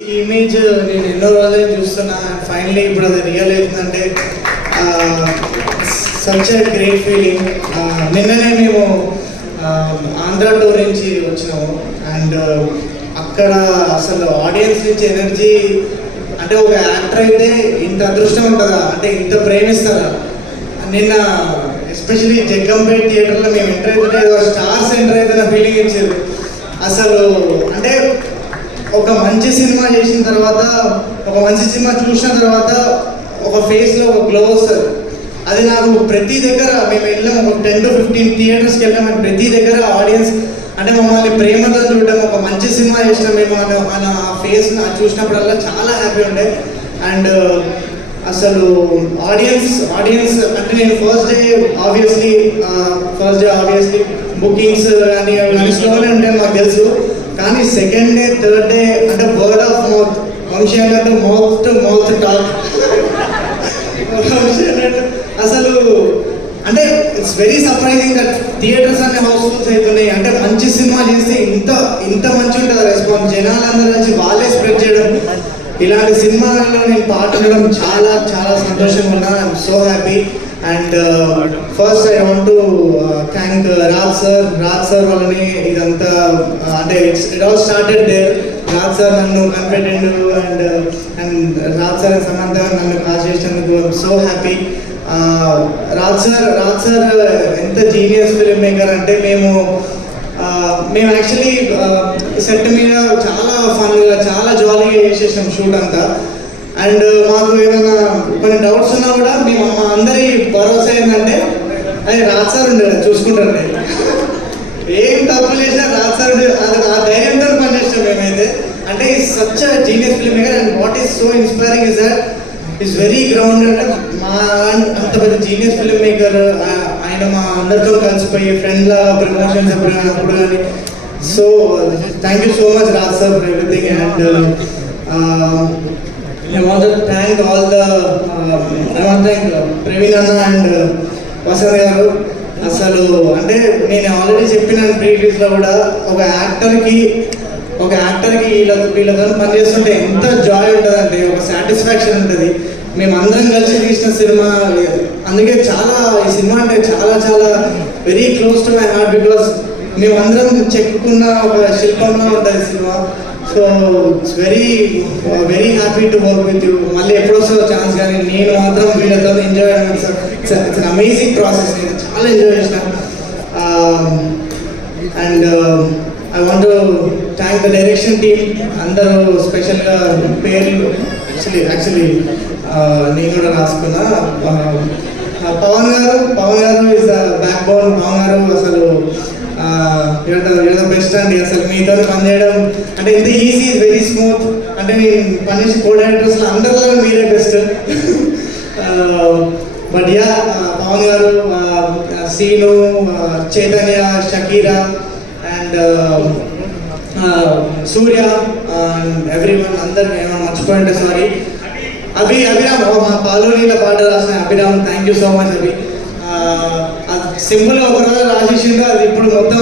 ఈ ఇమేజ్ నేను ఎన్నో రోజులు చూస్తున్నా. ఫైనలీ ఇప్పుడు అది రియల్ అవుతుందంటే సచ్ ఎ గ్రేట్ ఫీలింగ్. నిన్ననే మేము ఆంధ్ర టూర్ నుంచి వచ్చినాము అండ్ అక్కడ అసలు ఆడియన్స్ నుంచి ఎనర్జీ అంటే ఒక యాక్టర్ అయితే ఇంత అదృష్టం ఉంటుందా, అంటే ఇంత ప్రేమిస్తారా. నిన్న ఎస్పెషలీ జగ్గంపేట థియేటర్లో మేము ఎంటర్ అయితే ఏదో స్టార్స్ ఎంటర్ అయితే ఫీలింగ్ ఇచ్చారు. అసలు అంటే ఒక మంచి సినిమా చేసిన తర్వాత, ఒక మంచి సినిమా చూసిన తర్వాత ఒక ఫేస్లో ఒక గ్లో వస్తుంది. అది నాకు ప్రతి దగ్గర మేము వెళ్ళాం, ఒక 10 to 15 థియేటర్స్కి వెళ్ళాం. ప్రతి దగ్గర ఆడియన్స్ అంటే మమ్మల్ని ప్రేమతో చూడడం, ఒక మంచి సినిమా చేసినాం మేము మన ఫేస్ చూసినప్పుడల్లా చాలా హ్యాపీ ఉండే. అండ్ అసలు ఆడియన్స్ అంటే నేను ఫస్ట్ డే ఆబ్వియస్లీ బుకింగ్స్ కానీ అవన్నీ స్లోనే ఉంటాయని మాకు తెలుసు. కానీ సెకండ్ డే థర్డ్ డే అంటే వర్డ్ ఆఫ్ మౌత్, వంశీ అన్నట్టు mouth to mouth talk. Vamshi అన్నట్టు అసలు అంటే it's very surprising that theaters అన్ని హౌస్ఫుల్స్ అవుతున్నాయి. అంటే మంచి సినిమా చేస్తే ఇంత మంచి ఉంటుంది రెస్పాన్స్. జనాలందరూ నుంచి వాళ్ళే స్ప్రెడ్ చేయడం, ఇలాంటి సినిమాలలో నేను పాట ఉండడం చాలా చాలా సంతోషంగా ఉన్నా. I'm so happy. And first I want to thank Raj sir వాళ్ళని ఇదంతా అంటే it all started there. Raj sir నన్ను కనిపెట్టిండు అండ్ రాజ్ సార్ సమంత నన్ను కాల్ చేసినందుకు I'm so happy. Raj sir ఎంత జీనియస్ ఫిల్మ్ మేకర్ అంటే మేము యాక్చువల్లీ సెట్ మీద చాలా ఫన్గా చాలా జాలీగా చేసేసాం షూట్ అంతా. అండ్ మాకు ఏమైనా కొన్ని డౌట్స్ ఉన్నా కూడా మేము మా అందరి భరోసా ఏంటంటే అది రాజ్ సార్ ఉండేది చూసుకుంటారండి. ఏం తప్పు చేసినా రాజ్ సార్ ఉండేది, అది ఆ ధైర్యంతో పనిచేస్తాం మేమైతే. అంటే is such a genius film maker and what is so inspiring is that is very grounded. అంటే మా అంత పెద్ద జీనియస్ ఫిల్మ్ మేకర్ ఆయన మా అందరితో కలిసిపోయి ఫ్రెండ్ లాగా ప్రమోషన్స్ అప్పుడు కానీ. So thank you so much Raj sir for everything. And I want to thank all the Praveen అన్న అండ్ వసంత్ గారు. అసలు అంటే నేను ఆల్రెడీ చెప్పినాను ప్రీవియస్లో కూడా, ఒక యాక్టర్కి వీళ్ళతో పనిచేస్తుంటే ఎంత జాయ్ ఉంటుందంటే, ఒక సాటిస్ఫాక్షన్ ఉంటుంది. మేము అందరం కలిసి తీసిన సినిమా, అందుకే ఈ సినిమా అంటే చాలా చాలా very close to my heart. Because మేమందరం చెక్కుకున్న ఒక శిల్పంలో ఉంటుంది cinema. So it's very happy to work with you. మళ్ళీ ఎప్పుడు వస్తుందో ఛాన్స్, కానీ నేను మాత్రం వీళ్ళతో ఎంజాయ్ చేయడం ఇట్స్ అమేజింగ్ ప్రాసెస్. నేను చాలా ఎంజాయ్ చేసిన. And I want to thank the direction team. అందరూ స్పెషల్గా పేర్లు యాక్చువల్లీ నేను కూడా రాసుకున్నా. Pavan garu is the backbone. Pavan garu అసలు బెస్ట్ అండి. అసలు మీతో పనిచేయడం అంటే ఇంత ఈజీ, వెరీ స్మూత్. అంటే నేను పనిచేసిన కో డైరెక్టర్స్లో అందరిలో మీరే best. But yeah, Pavan garu, Seenu, Chaitanya, Shakira and Surya and everyone, అందరు ఏమైనా మర్చిపోయింటే సారీ. అభిరామ్, మా పాలోనీల పాట రాసిన Abhiram, thank you so much. సింపుల్గా ఒక రోజు రాసేసిండు, అది ఇప్పుడు మొత్తం